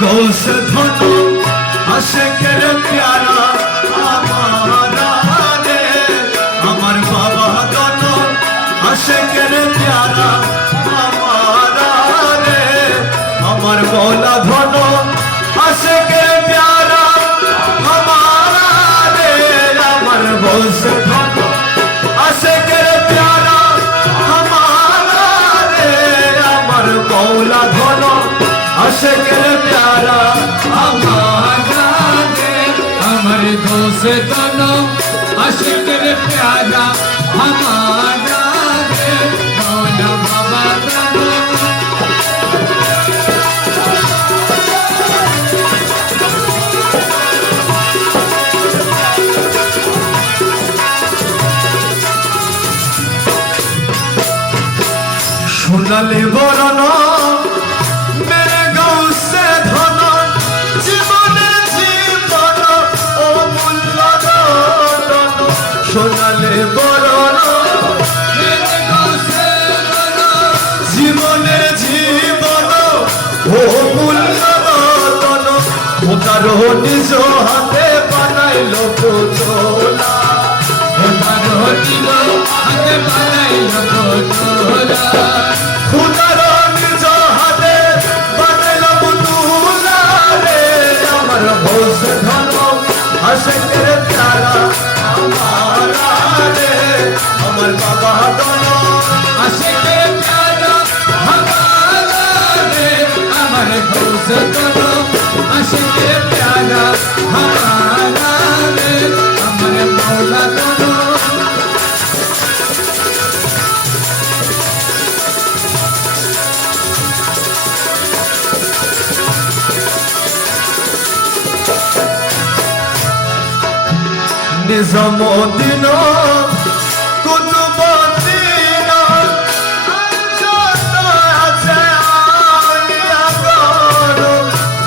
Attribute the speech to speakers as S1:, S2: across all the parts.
S1: ঘোষ ধনু আশেকের প্যারা আমারা রে আমার বাবা ধন আশেকের প্যারা আমারা রে আমার মৌলা ধন আশেকের প্যারা আমারা রে আমার ঘোষ ধনু
S2: दोस्त दोनों आशिक रे प्यारा हमारा रे मौला बाबा दोनों
S1: সোনালি বরণ ওটার নিজ হাতে বানাইল পুতলা নিজামুদ্দিন কুতুবুদ্দিন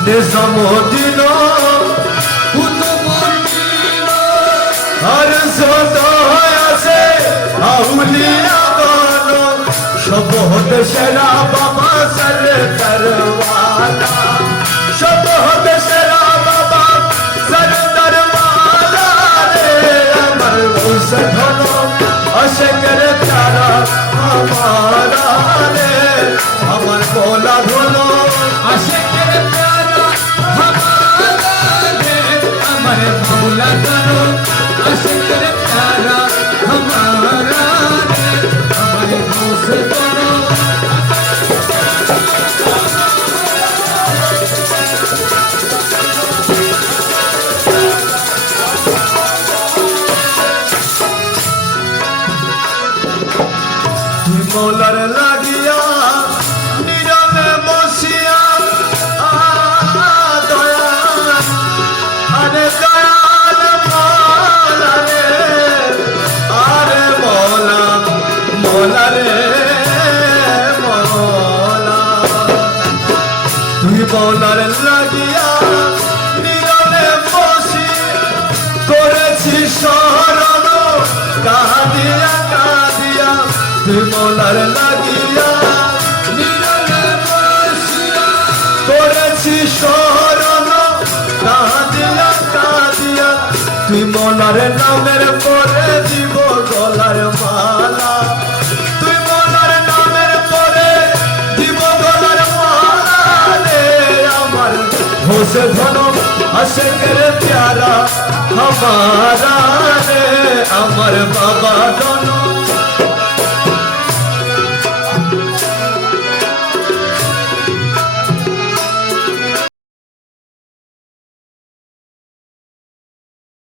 S1: নিজামুদ্দিন
S2: কুতুবুদ্দিন
S1: আর আছে আউলিয়া হতে সেরা বাবা সরদার ওয়ালা সব হতে সেরা মৌলার তুই মৌলার লাগিয়া করেছি স্মরণ কাঁদিয়া কাঁদিয়া, তুই মৌলার নামের পরে দিব গলার মালা। তুই মৌলার নামের পরে দিব গলার মালা রে, আমার হোসে ধন